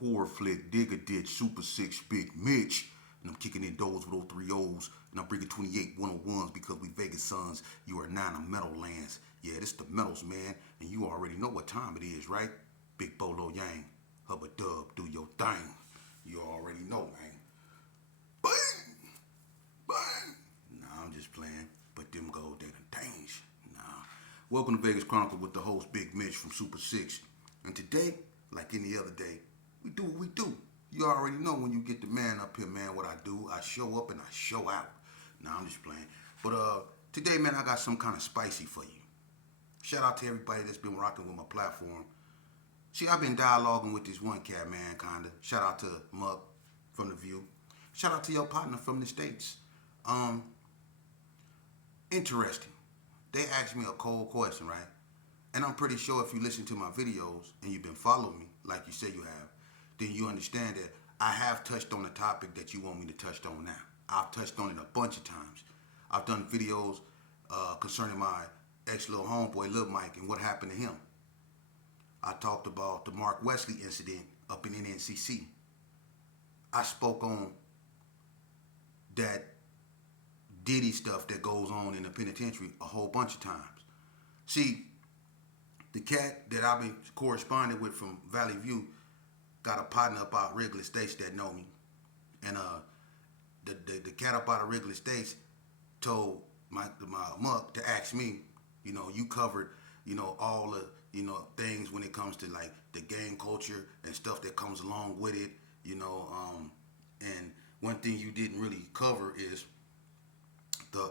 horror flick, Dig a Ditch, Super 6, Big Mitch. And I'm kicking in doors with those 3 O's. And I'm bringing 28 101s because we Vegas sons. You are 9 of metal lands. Yeah, this the metals, man. And you already know what time it is, right? Big Bolo Yang. Hubba Dub, do your thing. You already know, man. Bang! Bang! Nah, I'm just playing. But them gold, they done change. Nah. Welcome to Vegas Chronicles with the host, Big Mitch from Super 6. And today, like any other day, we do what we do. You already know when you get the man up here, man, what I do. I show up and I show out. Nah, I'm just playing. But today, man, I got some kind of spicy for you. Shout out to everybody that's been rocking with my platform. See, I've been dialoguing with this one cat, man, kinda. Shout out to Mug from The View. Shout out to your partner from the States. Interesting. They asked me a cold question, right? And I'm pretty sure if you listen to my videos and you've been following me, like you say you have, then you understand that I have touched on the topic that you want me to touch on now. I've touched on it a bunch of times. I've done videos concerning my ex-little homeboy, Lil Mike, and what happened to him. I talked about the Mark Wesley incident up in NNCC. I spoke on that Diddy stuff that goes on in the penitentiary a whole bunch of times. See, the cat that I've been corresponding with from Valley View got a partner up out Wrigley Estates that know me. And the cat up out of Wrigley Estates told my muck to ask me, you covered, all the, things when it comes to like the gang culture and stuff that comes along with it, and one thing you didn't really cover is the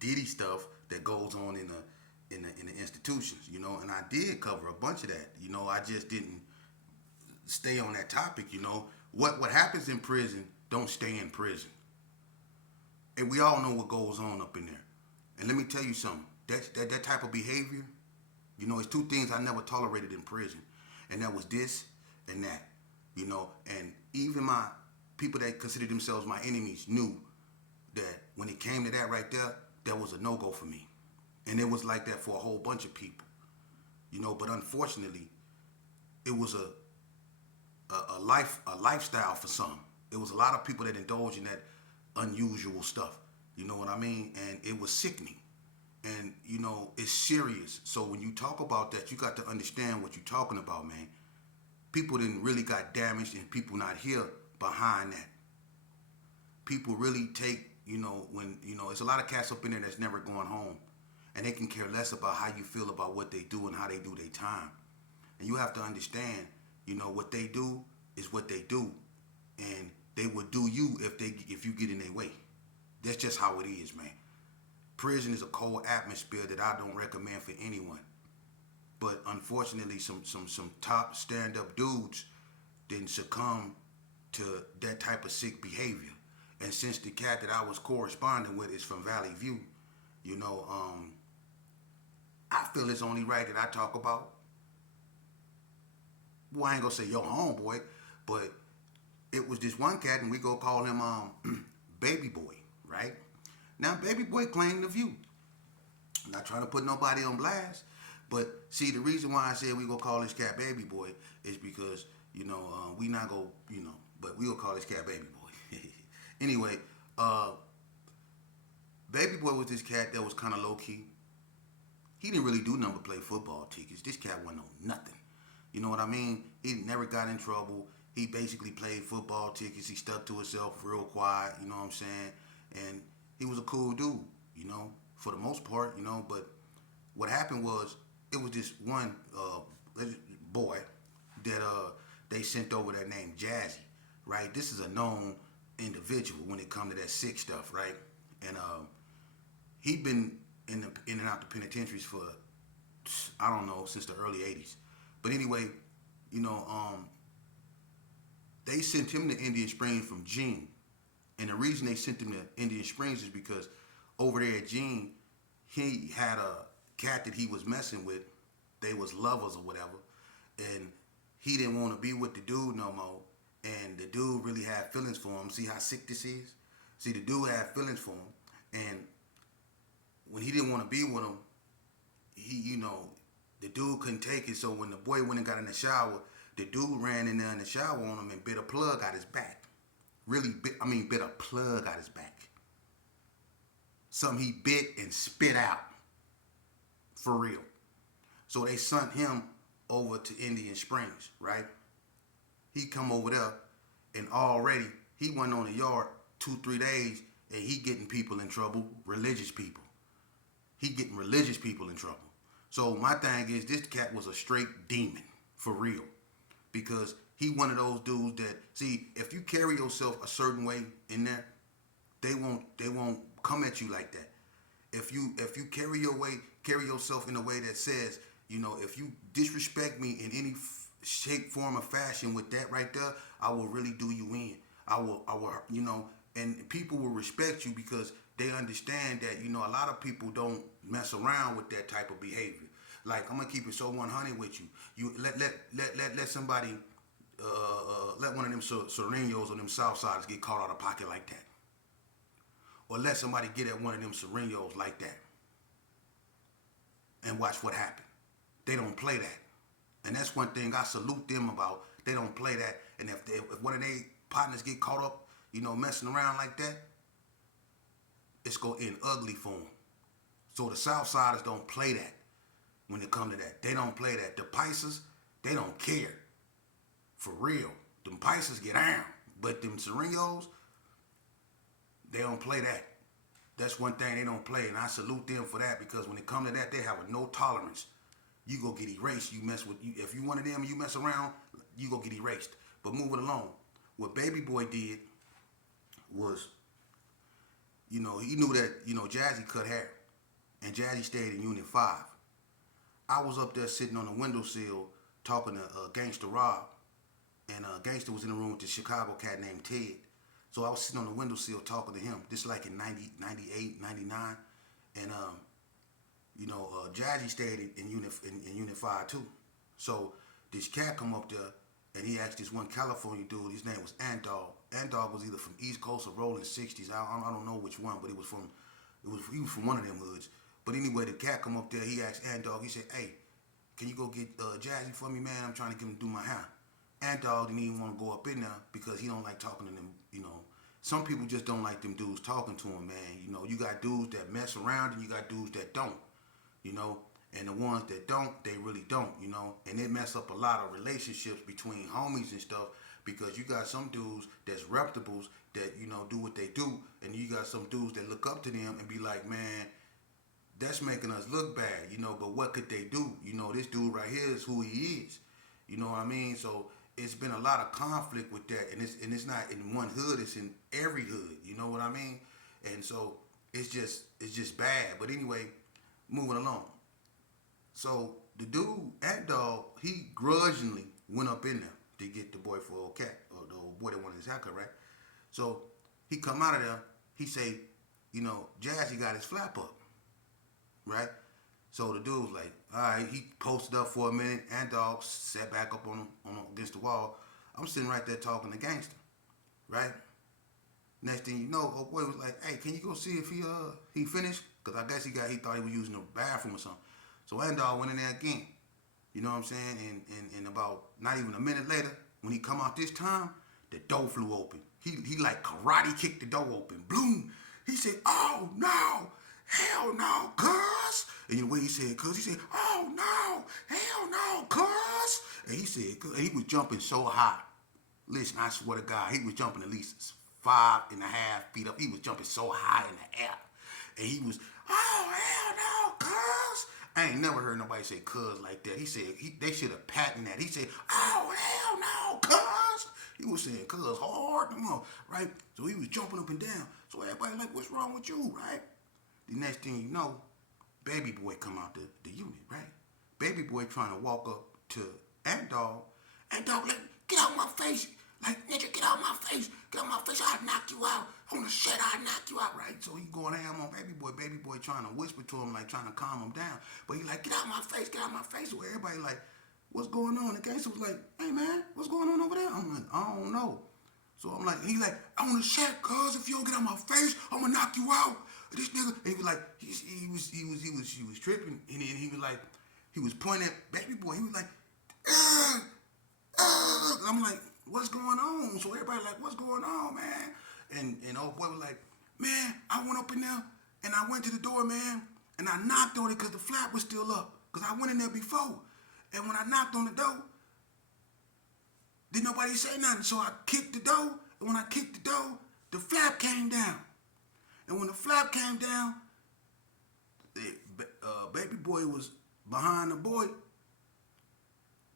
Diddy stuff that goes on in the institutions, and I did cover a bunch of that. I just didn't stay on that topic. What happens in prison don't stay in prison, and we all know what goes on up in there. And let me tell you something. That type of behavior, it's 2 things I never tolerated in prison, and that was this and that. And even my people that considered themselves my enemies knew that when it came to that right there, that was a no-go for me. And it was like that for a whole bunch of people. But unfortunately, it was a lifestyle for some. It was a lot of people that indulged in that unusual stuff. You know what I mean? And it was sickening. And, it's serious. So when you talk about that, you got to understand what you're talking about, man. People didn't really got damaged and people not here behind that. People really take, when, it's a lot of cats up in there that's never going home. And they can care less about how you feel about what they do and how they do their time. And you have to understand, what they do is what they do. And they will do you if you get in their way. That's just how it is, man. Prison is a cold atmosphere that I don't recommend for anyone. But unfortunately, some top stand-up dudes didn't succumb to that type of sick behavior. And since the cat that I was corresponding with is from Valley View, I feel it's only right that I talk about, well, I ain't gonna say your homeboy, but it was this one cat, and we go call him Baby Boy, right? Now, Baby Boy claimed The View. I'm not trying to put nobody on blast, but see, the reason why I said we gonna call this cat Baby Boy is because, we not go, but we gonna call this cat Baby Boy. Anyway, Baby Boy was this cat that was kind of low-key. He didn't really do nothing but play football tickets. This cat wasn't on nothing. You know what I mean? He never got in trouble. He basically played football tickets. He stuck to himself real quiet, you know what I'm saying? And he was a cool dude, for the most part, But what happened was, it was this one boy that they sent over that named Jazzy, right? This is a known individual when it comes to that sick stuff, right? And he'd been in and out the penitentiaries for, I don't know, since the early 80s. But anyway, they sent him to Indian Springs from Gene. And the reason they sent him to Indian Springs is because over there at Gene, he had a cat that he was messing with. They was lovers or whatever. And he didn't want to be with the dude no more. And the dude really had feelings for him. See how sick this is? See, the dude had feelings for him. And when he didn't want to be with him, the dude couldn't take it. So when the boy went and got in the shower, The dude ran in there in the shower on him and bit a plug out his back. Bit a plug out his back. Something he bit and spit out. For real. So they sent him over to Indian Springs, right? He come over there, and already he went on the yard 2-3 days, and he getting people in trouble, religious people. He getting religious people in trouble. So my thing is, this cat was a straight demon, for real. Because he one of those dudes that, see, if you carry yourself a certain way in there, they won't come at you like that. If you carry yourself in a way that says, you know, if you disrespect me in any shape, form, or fashion with that right there, I will really do you in. I will, you know, and people will respect you because they understand that, you know, a lot of people don't mess around with that type of behavior. Like, I'm gonna keep it so 100 with you. You let somebody, let one of them Serenos or them Southsiders get caught out of pocket like that, or let somebody get at one of them Serenos like that, and watch what happens. They don't play that, and that's one thing I salute them about. They don't play that, and if one of their partners get caught up, you know, messing around like that, it's gonna end ugly for them. So the Southsiders don't play that. When it come to that, they don't play that. The Pisces, they don't care. For real. Them Pisces get down. But them Serenos, they don't play that. That's one thing they don't play. And I salute them for that, because when it come to that, they have a no tolerance. You go get erased. You mess with, if you one of them and you mess around, you go get erased. But moving along, what Baby Boy did was, you know, he knew that, you know, Jazzy cut hair. And Jazzy stayed in Unit 5. I was up there sitting on the windowsill talking to Gangsta Rob, and Gangsta was in the room with the Chicago cat named Ted. So I was sitting on the windowsill talking to him, this like in 90, 98, 99, and you know, Jazzy stayed in Unit 5 too. So this cat come up there, and he asked this one California dude, his name was Ant-Dog. Ant-Dog was either from East Coast or Rolling 60s. I don't know which one, but he was from one of them hoods. But anyway, the cat come up there, he asked Ant-Dog, he said, hey, can you go get Jazzy for me, man? I'm trying to get him to do my hair. Ant-Dog didn't even want to go up in there because he don't like talking to them, you know. Some people just don't like them dudes talking to him, man. You know, you got dudes that mess around and you got dudes that don't, you know. And the ones that don't, they really don't, you know. And it mess up a lot of relationships between homies and stuff, because you got some dudes that's reputables that, you know, do what they do. And you got some dudes that look up to them and be like, man, that's making us look bad, you know, but what could they do? You know, this dude right here is who he is. You know what I mean? So it's been a lot of conflict with that, and it's not in one hood, it's in every hood, you know what I mean? And so it's just bad. But anyway, moving along. So the dude, Ant-Dog, he grudgingly went up in there to get the boy for old cat, or the old boy that wanted his haircut, right? So he come out of there, he say, you know, Jazzy got his flap up. Right? So the dude was like, all right, he posted up for a minute, and dog sat back up on against the wall. I'm sitting right there talking to Gangsta, right? Next thing you know, old boy was like, hey, can you go see if he finished? Because I guess he thought he was using the bathroom or something. So Ant-Dog went in there again. You know what I'm saying? And about not even a minute later, when he come out this time, the door flew open. He like karate kicked the door open. Bloom. He said, oh no. Hell no, cuz. And the way he said cuz, he said, oh no, hell no, cuz. And he said, cuz, he was jumping so high. Listen, I swear to God, he was jumping at least 5.5 feet up. He was jumping so high in the air. And he was, oh hell no, cuz. I ain't never heard nobody say cuz like that. He said, they should have patented that. He said, oh hell no, cuz. He was saying cuz hard, right? So he was jumping up and down. So everybody like, what's wrong with you, right? The next thing you know, Baby Boy come out the unit, right? Baby Boy trying to walk up to Ant-Dog. Ant-Dog like, get out my face. Like, nigga, get out my face. Get out my face, I'll knock you out. On the shit, I'll knock you out, right? So he going ham on Baby Boy. Baby Boy trying to whisper to him, like trying to calm him down. But he like, get out my face, get out my face. So everybody like, what's going on? The gangster was like, hey man, what's going on over there? I'm like, I don't know. So I'm like, he like, I want to check, cuz if you don't get out my face, I'm gonna knock you out. This nigga, and he was like, he was tripping, and then he was like, he was pointing at Baby Boy. He was like, I'm like, what's going on? So everybody like, what's going on, man? And old boy was like, man, I went up in there and I went to the door, man, and I knocked on it because the flap was still up. Because I went in there before. And when I knocked on the door, didn't nobody say nothing. So I kicked the door, and when I kicked the door, the flap came down. And when the flap came down, baby boy was behind the boy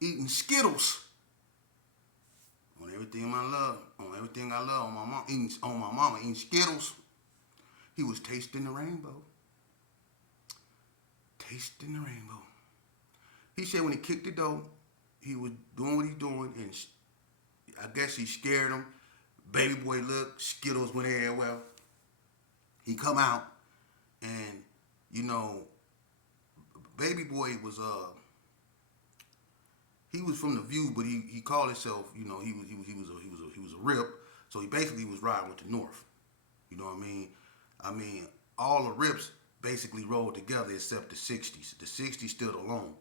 eating Skittles. On everything I love, on my mom, on my mama eating Skittles. He was tasting the rainbow. Tasting the rainbow. He said when he kicked the door, he was doing what he's doing, and I guess he scared him. Baby boy looked, Skittles went everywhere. He come out, and baby boy was he was from the View, but he called himself, he was a Rip. So he basically was riding with the North. You know what I mean? I mean, all the Rips basically rolled together except the 60s. The 60s stood alone.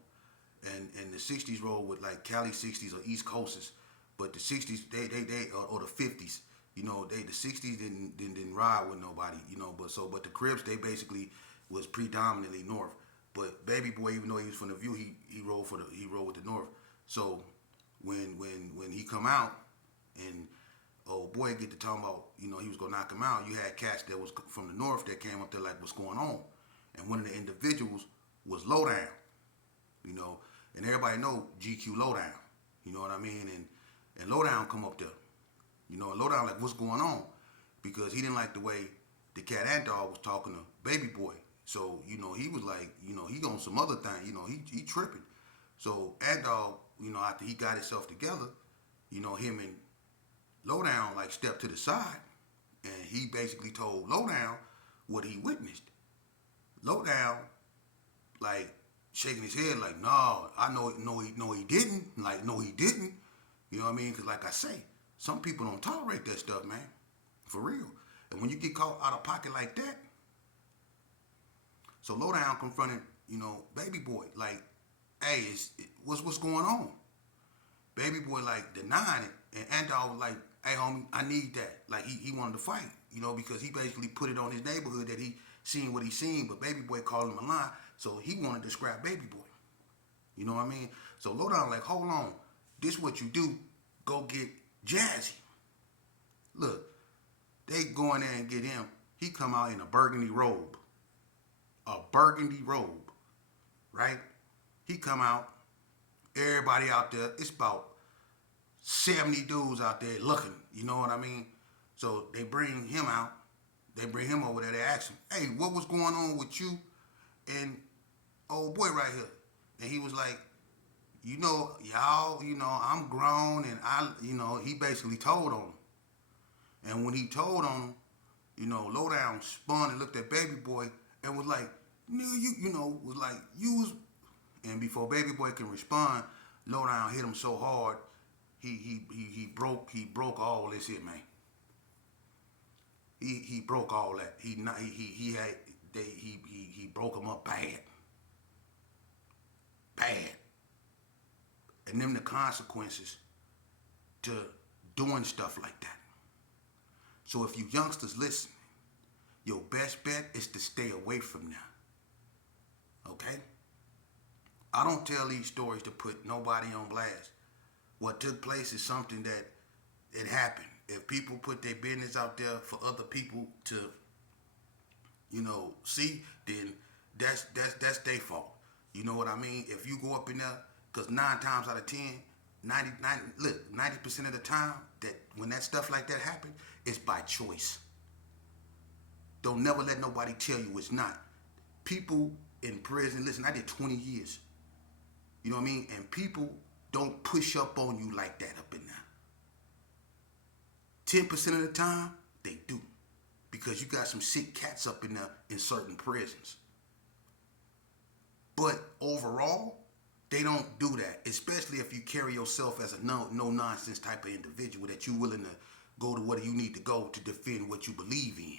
And the 60s rolled with like Cali 60s or East Coasters. But the 60s, they or the 50s, the 60s didn't ride with nobody, but the Crips, they basically was predominantly North. But baby boy, even though he was from the View, he rolled with the North. So when he come out and old boy get to talking about, he was gonna knock him out, you had cats that was from the North that came up there like, what's going on? And one of the individuals was Lowdown, and everybody know GQ Lowdown, you know what I mean? And Lowdown come up there, and Lowdown like, what's going on? Because he didn't like the way the cat Ant Dog was talking to baby boy. So, he was like, he on some other thing, he tripping. So Ant Dog, after he got himself together, him and Lowdown like stepped to the side, and he basically told Lowdown what he witnessed. Lowdown, like shaking his head, like, no, I know he didn't. Like, no, he didn't. You know what I mean? Because like I say, some people don't tolerate that stuff, man, for real. And when you get caught out of pocket like that, so Lowdown confronted, baby boy, like, hey, what's going on? Baby boy like denying it, and Ant-Dog was like, hey homie, I need that. Like he wanted to fight, because he basically put it on his neighborhood that he seen what he seen, but baby boy called him a lie, so he wanted to scrap baby boy. You know what I mean? So Lowdown like, hold on, this what you do, go get Jazzy. Look, they go in there and get him. He come out in a burgundy robe. A burgundy robe, right? He come out, everybody out there, it's about 70 dudes out there looking, you know what I mean? So they bring him out, they bring him over there, they ask him, hey, what was going on with you and old boy right here? And he was like, y'all, I'm grown, and he basically told on him. And when he told on him, Lowdown spun and looked at baby boy and was like, nigga, you was, and before baby boy can respond, Lowdown hit him so hard, he broke all this shit, man. He broke all that. He broke him up bad. And them the consequences to doing stuff like that. So if you youngsters listen, your best bet is to stay away from them. Okay? I don't tell these stories to put nobody on blast. What took place is something that it happened. If people put their business out there for other people to, see, then that's their fault. You know what I mean? If you go up in there, because 9 times out of 10, 90% of the time, that when that stuff like that happen, it's by choice. Don't never let nobody tell you it's not. People in prison, listen, I did 20 years. You know what I mean? And people don't push up on you like that up in there. 10% of the time, they do. Because you got some sick cats up in there in certain prisons. But overall, they don't do that. Especially if you carry yourself as a no-nonsense type of individual that you're willing to go to where you need to go to defend what you believe in.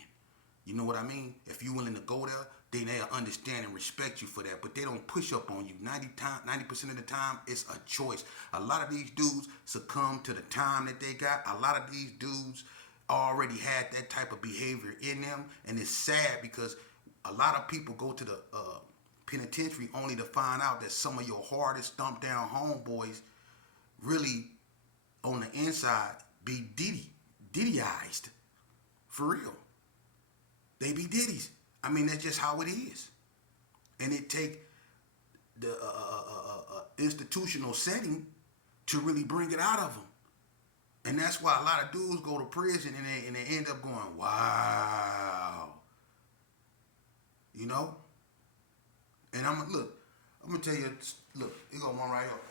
You know what I mean? If you're willing to go there then they'll understand and respect you for that. But they don't push up on you. 90% of the time, it's a choice. A lot of these dudes succumb to the time that they got. A lot of these dudes already had that type of behavior in them. And it's sad because a lot of people go to the penitentiary only to find out that some of your hardest thumped down homeboys really on the inside be Diddyized. For real. They be Diddies. I mean, that's just how it is. And it take the institutional setting to really bring it out of them. And that's why a lot of dudes go to prison and they end up going, wow. You know? And I'm going to tell you, look, you got one right here.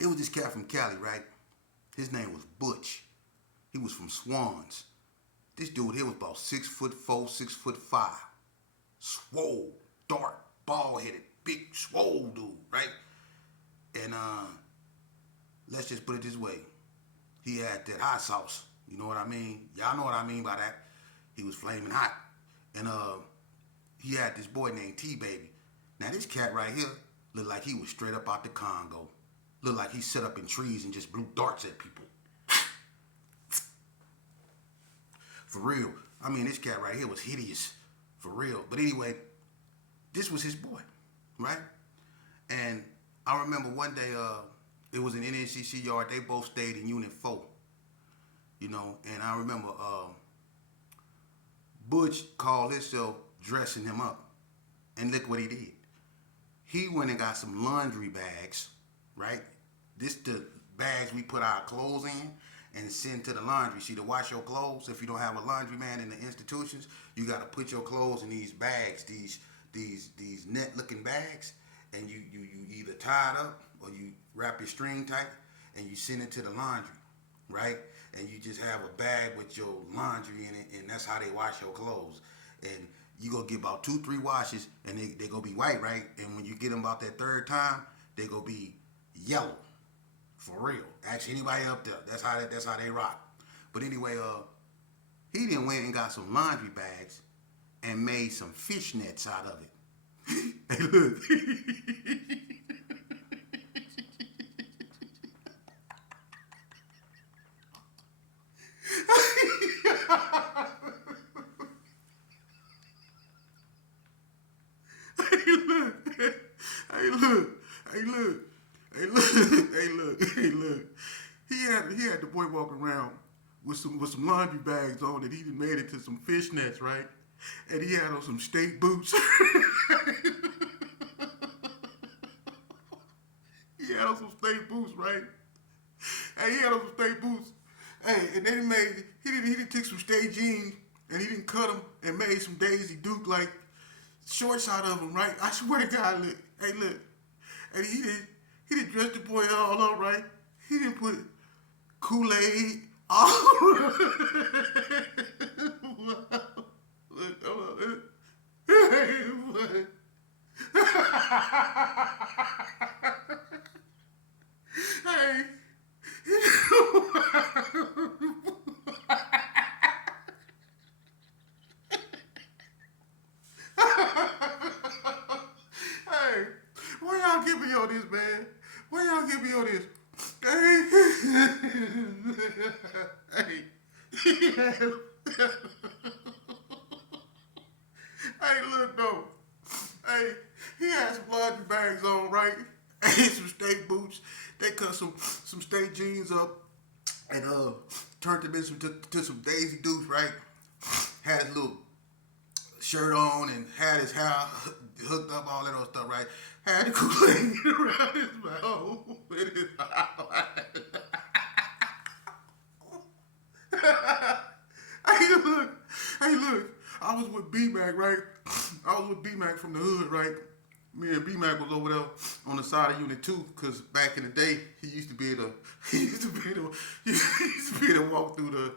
It was this cat from Cali, right? His name was Butch. He was from Swans. This dude here was about 6'4", 6'5". Swole, dark, bald-headed, big, swole dude, right? And let's just put it this way. He had that hot sauce. You know what I mean? Y'all know what I mean by that. He was flaming hot. And he had this boy named T-baby. Now this cat right here looked like he was straight up out the Congo. Looked like he set up in trees and just blew darts at people. For real. I mean, this cat right here was hideous. For real. But anyway, this was his boy, right? And I remember one day, it was an NNCC yard. They both stayed in Unit 4. You know, and I remember Butch called himself dressing him up. And look what he did. He went and got some laundry bags, right? This the bags we put our clothes in and send to the laundry. See, to wash your clothes, if you don't have a laundryman in the institutions, you got to put your clothes in these bags, these net-looking bags, and you either tie it up or you wrap your string tight and you send it to the laundry, right? And you just have a bag with your laundry in it, and that's how they wash your clothes. And you go get about 2-3 washes, and they gonna be white, right? And when you get them about that third time, they gonna be yellow. For real. Ask anybody up there. That's how they rock. But anyway, he then went and got some laundry bags and made some fish nets out of it. Hey, look. Hey, look. He had the boy walking around with some laundry bags on that he done made it to some fish nets, right? And he had on some state boots. He had on some state boots, right? Hey, he had on some state boots. Hey, and then he didn't take some state jeans and he didn't cut them and made some Daisy Duke like shorts out of them, right? I swear to God, look. Hey, look. And he didn't dress the boy all up, right? He didn't put Kool-Aid all look, hey, boy. Hey. Hey, why y'all get me on this, man? Why y'all get me on this? Hey, hey, look though. Hey, he had some laundry bags on, right? And some state boots. They cut some state jeans up and turned them into some Daisy Dukes, right? Had his little shirt on and had his hair hooked up, all that other stuff, right? Had the Kool-Aid around his mouth. Hey, look. I was with B-Mac, right? I was with B-Mac from the hood, right? Me and B-Mac was over there on the side of Unit 2, because back in the day, he used to be able to walk through the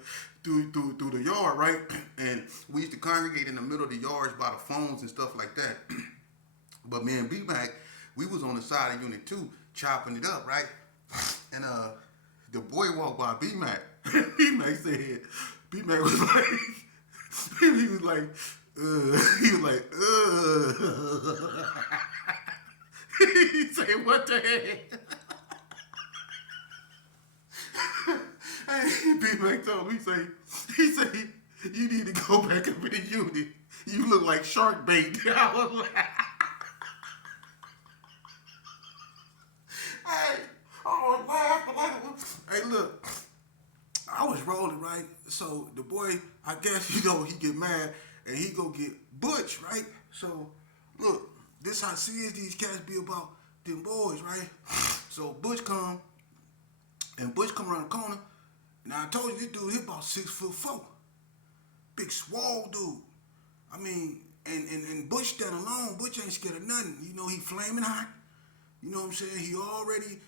yard, right? And we used to congregate in the middle of the yards by the phones and stuff like that. But me and B-Mac, we was on the side of Unit 2 chopping it up, right? And the boy walked by B-Mac. B-Mac was like, he was like, He was like, he say, what the heck? Hey, B-Mac told me, he say, you need to go back up in the unit. You look like shark bait. I was like, hey, I was laughing. Hey, look, I was rolling, right? So the boy, I guess, he get mad and he go get Butch, right? So, look, this how serious these cats be about them boys, right? So Butch come around the corner. Now I told you this dude, he about 6'4". Big swole dude. I mean, and Butch stand alone. Butch ain't scared of nothing. You know, he flaming hot. You know what I'm saying? He already,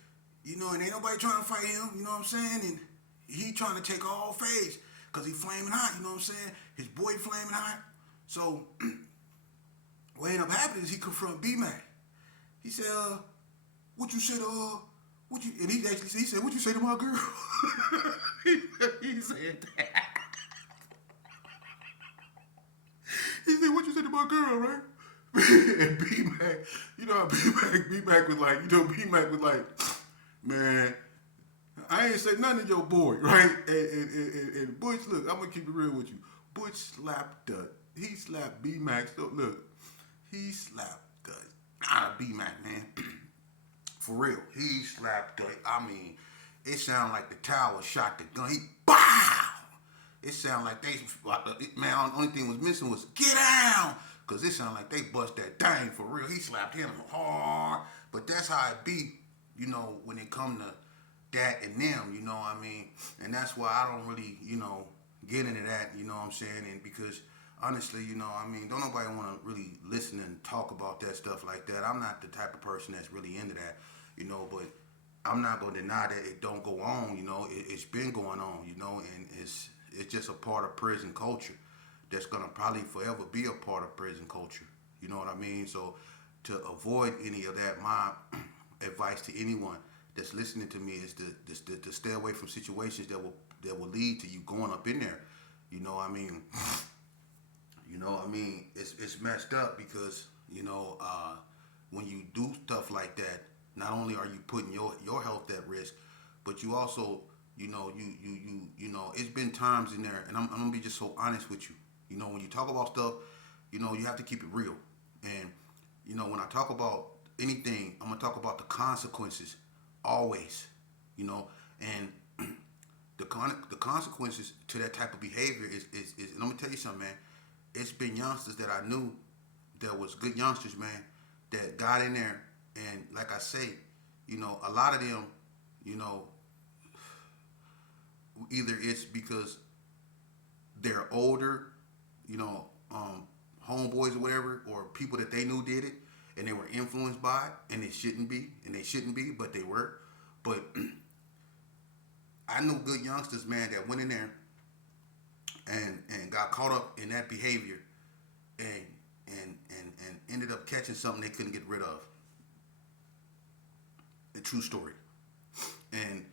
and ain't nobody trying to fight him. You know what I'm saying? And he trying to take all phase because he flaming hot. You know what I'm saying? His boy flaming hot. So what ended up happening is he confront B-Mac. He said, what you said, what you, and he actually said, what you say to my girl? he said that. He said, what you say to my girl, right? And B-Mac, you know how B-Mac was like, B-Mac was like, man, I ain't say nothing to your boy, right? And Butch, look, I'm gonna keep it real with you. Butch he slapped B-Mac, so look, he slapped the out of B-Mac, man. For real, he slapped the, I mean, it sounded like the tower shot the gun. He, BOW! It sounded like they, man, the only thing was missing was get down. Because it sounded like they bust that thing for real. He slapped him hard. But that's how it be, when it come to that and them, you know what I mean? And that's why I don't really, get into that, you know what I'm saying? And because honestly, don't nobody want to really listen and talk about that stuff like that. I'm not the type of person that's really into that, but I'm not going to deny that it don't go on, it's been going on, and it's just a part of prison culture that's going to probably forever be a part of prison culture. You know what I mean? So to avoid any of that, my advice to anyone that's listening to me is to stay away from situations that will lead to you going up in there. You know what I mean? It's messed up because, when you do stuff like that, not only are you putting your health at risk, but you also, it's been times in there, and I'm gonna be just so honest with you. When you talk about stuff, you have to keep it real. And, when I talk about anything, I'm gonna talk about the consequences always, and the consequences to that type of behavior is and I'm gonna tell you something, man. It's been youngsters that I knew that was good youngsters, man, that got in there, and like I say, a lot of them, either it's because they're older, homeboys or whatever, or people that they knew did it, and they were influenced by it, and they shouldn't be, but they were. But I knew good youngsters, man, that went in there and got caught up in that behavior and ended up catching something they couldn't get rid of. A true story. And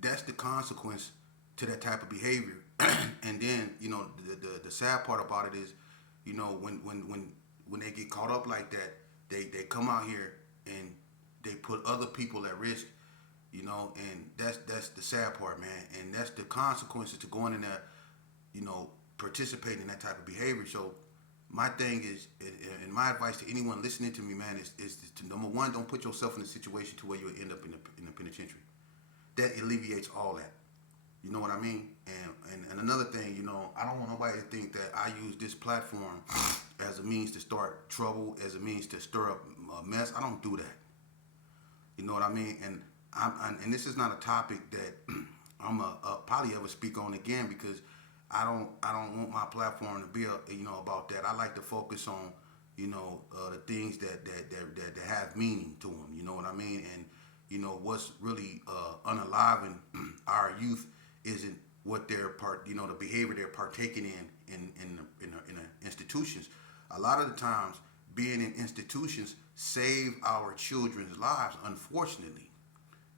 that's the consequence to that type of behavior. And then, the sad part about it is, when they get caught up like that, they come out here and they put other people at risk, and that's the sad part, man. And that's the consequences to going in there, participating in that type of behavior. So my thing is, and my advice to anyone listening to me, man, is to, number one, don't put yourself in a situation to where you'll end up in the penitentiary. That alleviates all that. You know what I mean? And another thing, I don't want nobody to think that I use this platform as a means to start trouble, as a means to stir up a mess. I don't do that. You know what I mean? And and this is not a topic that I'm probably ever speak on again, because I don't want my platform to be about that. I like to focus on the things that have meaning to them. You know what I mean? And what's really unaliving our youth isn't what they're the behavior they're partaking in the institutions. A lot of the times, being in institutions save our children's lives. Unfortunately,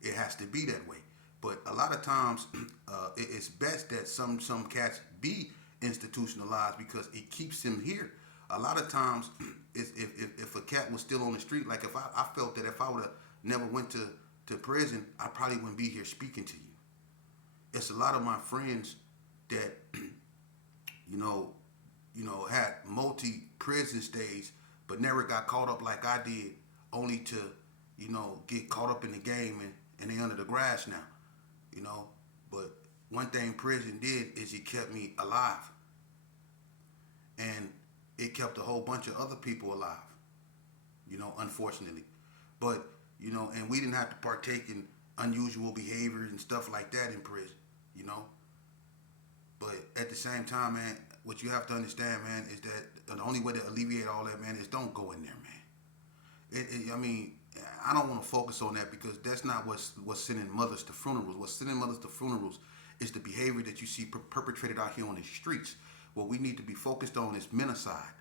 it has to be that way. But a lot of times, it's best that some cats be institutionalized because it keeps him here. A lot of times, if a cat was still on the street, like if I felt that if I would have never went to prison, I probably wouldn't be here speaking to you. It's a lot of my friends that you know had multi prison stays, but never got caught up like I did, only to get caught up in the game and they under the grass now, you know. But one thing prison did is it kept me alive, and it kept a whole bunch of other people alive, unfortunately. But and we didn't have to partake in unusual behaviors and stuff like that in prison, you know. But at the same time, man, what you have to understand, man, is that the only way to alleviate all that, man, is don't go in there, man. I mean, I don't want to focus on that because that's not what's sending mothers to funerals. What's sending mothers to funerals is the behavior that you see perpetrated out here on the streets. What we need to be focused on is Mentacide,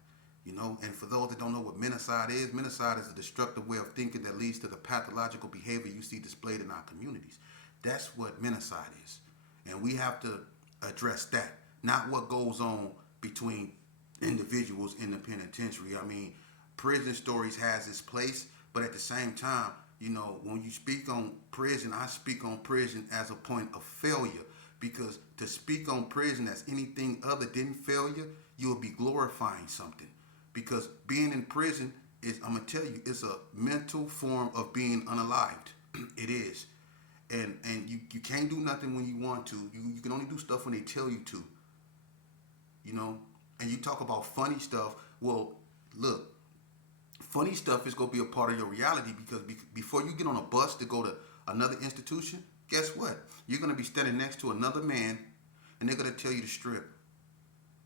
And for those that don't know what Mentacide is a destructive way of thinking that leads to the pathological behavior you see displayed in our communities. That's what Mentacide is, and we have to address that, not what goes on between individuals in the penitentiary. I mean, prison stories has its place, but at the same time, when you speak on prison, I speak on prison as a point of failure, because to speak on prison as anything other than failure, you will be glorifying something. Because being in prison is, I'm gonna tell you, it's a mental form of being unalived. It is. And you can't do nothing when you want to. You can only do stuff when they tell you to. And you talk about funny stuff. Well, look, funny stuff is going to be a part of your reality, because before you get on a bus to go to another institution, guess what? You're going to be standing next to another man, and they're going to tell you to strip.